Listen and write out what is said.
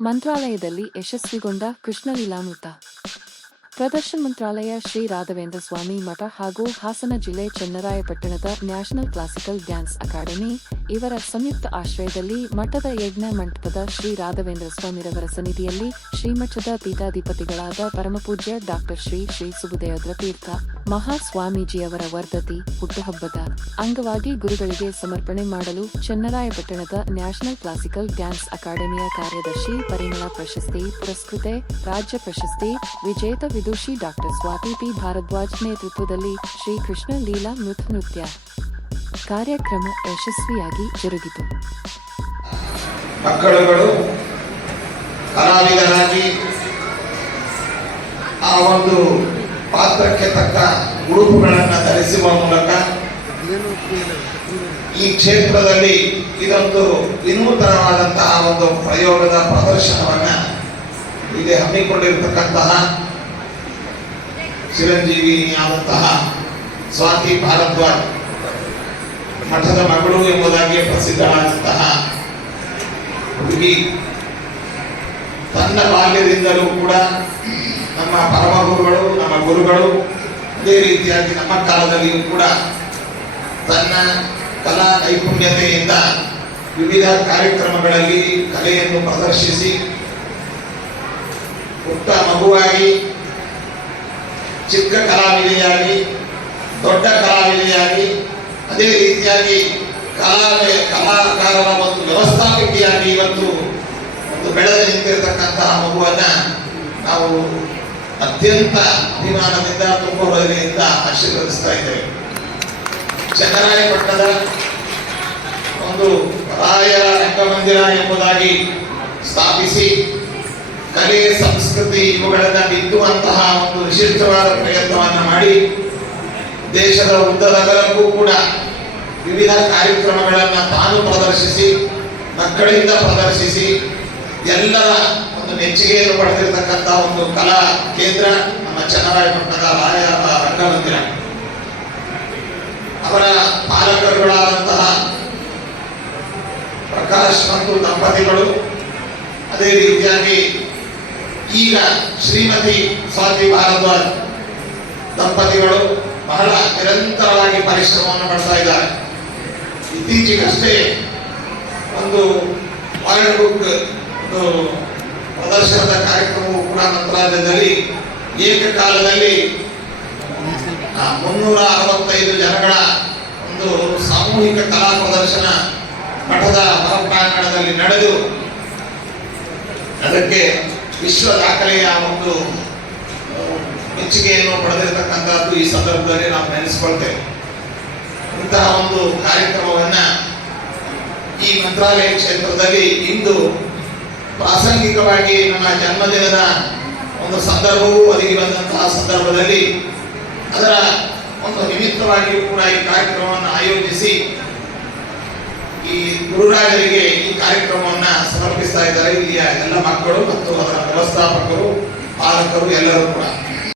ಮಂತ್ರಾಲಯದಲ್ಲಿ ಯಶಸ್ವಿಗೊಂಡ ಕೃಷ್ಣ ಲೀಲಾಮೃತ ಪ್ರದರ್ಶನ ಮಂತ್ರಾಲಯ ಶ್ರೀ ರಾಘವೇಂದ್ರ ಸ್ವಾಮಿ ಮಠ ಹಾಗೂ ಹಾಸನ ಜಿಲ್ಲೆ ಚನ್ನರಾಯಪಟ್ಟಣದ ನ್ಯಾಷನಲ್ ಕ್ಲಾಸಿಕಲ್ ಡ್ಯಾನ್ಸ್ ಅಕಾಡೆಮಿ ಇವರ ಸಂಯುಕ್ತ ಆಶ್ರಯದಲ್ಲಿ ಮಠದ ಯಜ್ಞ ಮಂಟಪದ ಶ್ರೀ ರಾಘವೇಂದ್ರ ಸ್ವಾಮಿರವರ ಸನ್ನಿಧಿಯಲ್ಲಿ ಶ್ರೀಮಠದ ಪೀಠಾಧಿಪತಿಗಳಾದ ಪರಮಪೂಜ್ಯ ಡಾಕ್ಟರ್ ಶ್ರೀ ಶ್ರೀ ಸುಬುದೇವದ್ರ ತೀರ್ಥ ಮಹಾಸ್ವಾಮೀಜಿಯವರ ವರ್ಧತಿ ಹುಟ್ಟುಹಬ್ಬದ ಅಂಗವಾಗಿ ಗುರುಗಳಿಗೆ ಸಮರ್ಪಣೆ ಮಾಡಲು ಚನ್ನರಾಯಪಟ್ಟಣದ ನ್ಯಾಷನಲ್ ಕ್ಲಾಸಿಕಲ್ ಡ್ಯಾನ್ಸ್ ಅಕಾಡೆಮಿಯ ಕಾರ್ಯದರ್ಶಿ ಪರಿಮಳ ಪ್ರಶಸ್ತಿ ಪುರಸ್ಕೃತೆ, ರಾಜ್ಯ ಪ್ರಶಸ್ತಿ, ವಿಜೇತ ವಿದುಷಿ ಡಾಕ್ಟರ್ ಸ್ವಾತಿ ಪಿ. ಭಾರದ್ವಾಜ್ ನೇತೃತ್ವದಲ್ಲಿ ಶ್ರೀಕೃಷ್ಣ ಲೀಲಾ ನೃತ್ ನೃತ್ಯ. ಕಾರ್ಯಕ್ರಮ ಯಶಸ್ವಿಯಾಗಿ ಜರುಗಿತು. ಮಕ್ಕಳುಗಳು, ಕಲಾವಿದರಾಗಿ ಆ ಒಂದು ಪಾತ್ರಕ್ಕೆ ತಕ್ಕ ಉಡುಪುಗಳನ್ನು ಧರಿಸುವ ಮೂಲಕ ಈ ಕ್ಷೇತ್ರದಲ್ಲಿ ಇದೊಂದು ವಿನೂತನವಾದಂತಹ ಒಂದು ಪ್ರಯೋಗದ ಪ್ರದರ್ಶನವನ್ನು ಇಲ್ಲಿ ಹಮ್ಮಿಕೊಂಡಿರತಕ್ಕಂತಹ ಚಿರಂಜೀವಿಯಾದಂತಹ ಸ್ವಾತಿ ಭಾರದ್ವಾಜ್ ಮಠದ ಮಗಳು ಎಂಬುದಾಗಿ ಪ್ರಸಿದ್ಧವಾದಂತಹ ಹುಡುಗಿ. ತನ್ನ ಬಾಲ್ಯದಿಂದಲೂ ಕೂಡ ನಮ್ಮ ಪರಮ ಗುರುಗಳು ನಮ್ಮ ಗುರುಗಳು, ಅದೇ ರೀತಿಯಾಗಿ ನಮ್ಮ ಕಾಲದಲ್ಲಿಯೂ ಕೂಡ ತನ್ನ ಕಲಾ ನೈಪುಣ್ಯತೆಯಿಂದ ವಿವಿಧ ಕಾರ್ಯಕ್ರಮಗಳಲ್ಲಿ ಕಲೆಯನ್ನು ಪ್ರದರ್ಶಿಸಿ, ಪುಟ್ಟ ಮಗುವಾಗಿ ಚಿಕ್ಕ ಕಲಾವಿದೆಯಾಗಿ, ದೊಡ್ಡ ಕಲಾವಿದೆಯಾಗಿ, ಅದೇ ರೀತಿಯಾಗಿ ಕಲಾ ಕಲಾಕಾರರ ಒಂದು ವ್ಯವಸ್ಥಾಪಕಿಯಾಗಿ ಇವತ್ತು ಒಂದು ಬೆಳೆದು ನಿಂತಿರತಕ್ಕಂತಹ ಮಗುವನ್ನು ನಾವು ಅತ್ಯಂತ ಅಭಿಮಾನದಿಂದ, ತುಂಬ ಹೃದಯದಿಂದ ಆಶೀರ್ವದಿಸ್ತಾ ಇದ್ದೇವೆ. ಚನ್ನರಾಯಪಟ್ಟಣದ ಒಂದು ರಾಯರ ರಂಗಮಂದಿರ ಎಂಬುದಾಗಿ ಸ್ಥಾಪಿಸಿ ಕಲೆ, ಸಂಸ್ಕೃತಿ ಇವುಗಳನ್ನ ಬಿತ್ತುವಂತಹ ಒಂದು ವಿಶಿಷ್ಟವಾದ ಪ್ರಯತ್ನವನ್ನು ಮಾಡಿ ದೇಶದ ಉದ್ದದಗಲಕ್ಕೂ ಕೂಡ ವಿವಿಧ ಕಾರ್ಯಕ್ರಮಗಳನ್ನ ತಾನು ಪ್ರದರ್ಶಿಸಿ, ಮಕ್ಕಳಿಂದ ಪ್ರದರ್ಶಿಸಿ, ಎಲ್ಲರ ಒಂದು ಮೆಚ್ಚುಗೆಯನ್ನು ಪಡೆದಿರತಕ್ಕಂತಹ ಒಂದು ಕಲಾ ಕೇಂದ್ರ ನಮ್ಮ ಚನ್ನರಾಯಪಟ್ಟಣದ ರಾಯ ರಂಗಮಂದಿರ. ಅವರ ಪಾಲಕರುಗಳಾದಂತಹ ಪ್ರಕಾಶ್ ಮತ್ತು ದಂಪತಿಗಳು ಅದೇ ರೀತಿಯಾಗಿ ಈಗ ಶ್ರೀಮತಿ ಸ್ವಾತಿ ಭಾರದ್ವಾಜ್ ದಂಪತಿಗಳು ಬಹಳ ನಿರಂತರವಾಗಿ ಪರಿಶ್ರಮವನ್ನು ಮಾಡ್ತಾ ಇದ್ದಾರೆ. ಇತ್ತೀಚೆಗಷ್ಟೇ ಒಂದು ವರ್ಲ್ಡ್ ಬುಕ್ ಒಂದು ಪ್ರದರ್ಶನದ ಕಾರ್ಯಕ್ರಮವು ಕೂಡ ಮಂತ್ರಾಲಯದಲ್ಲಿ ಏಕಕಾಲದಲ್ಲಿ ಮುನ್ನೂರ ಅರವತ್ತೈದು ಜನಗಳ ಒಂದು ಸಾಮೂಹಿಕ ಕಲಾ ಪ್ರದರ್ಶನ ಮಠದ ಹೊರಪ್ರಾಂಗಣದಲ್ಲಿ ನಡೆದು, ಅದಕ್ಕೆ ವಿಶ್ವ ದಾಖಲೆಯ ಒಂದು, ಮೆಚ್ಚುಗೆಯನ್ನು ಪಡೆದಿರತಕ್ಕಂಥದ್ದು ಈ ಸಂದರ್ಭದಲ್ಲಿ ನಾವು ನೆನೆಸ್ಕೊಳ್ತೇವೆ. ಇಂತಹ ಒಂದು ಕಾರ್ಯಕ್ರಮವನ್ನ ಈ ಮಂತ್ರಾಲಯ ಕ್ಷೇತ್ರದಲ್ಲಿ ಇಂದು ಪ್ರಾಸಂಗಿಕವಾಗಿ ನಮ್ಮ ಜನ್ಮದಿನದ ಒಂದು ಸಂದರ್ಭವೂ ಒದಗಿ ಬಂದಂತಹ ಸಂದರ್ಭದಲ್ಲಿ ಅದರ ಒಂದು ನಿಮಿತ್ತವಾಗಿಯೂ ಕೂಡ ಈ ಕಾರ್ಯಕ್ರಮವನ್ನು ಆಯೋಜಿಸಿ ಈ ಗುರುರಾಜರಿಗೆ ಈ ಕಾರ್ಯಕ್ರಮವನ್ನ ಸಮರ್ಪಿಸ್ತಾ ಇದ್ದಾರೆ. ಇಲ್ಲಿಯ ಎಲ್ಲ ಮಕ್ಕಳು ಮತ್ತು ಅದರ ವ್ಯವಸ್ಥಾಪಕರು ಪಾಲಕರು ಎಲ್ಲರೂ ಕೂಡ.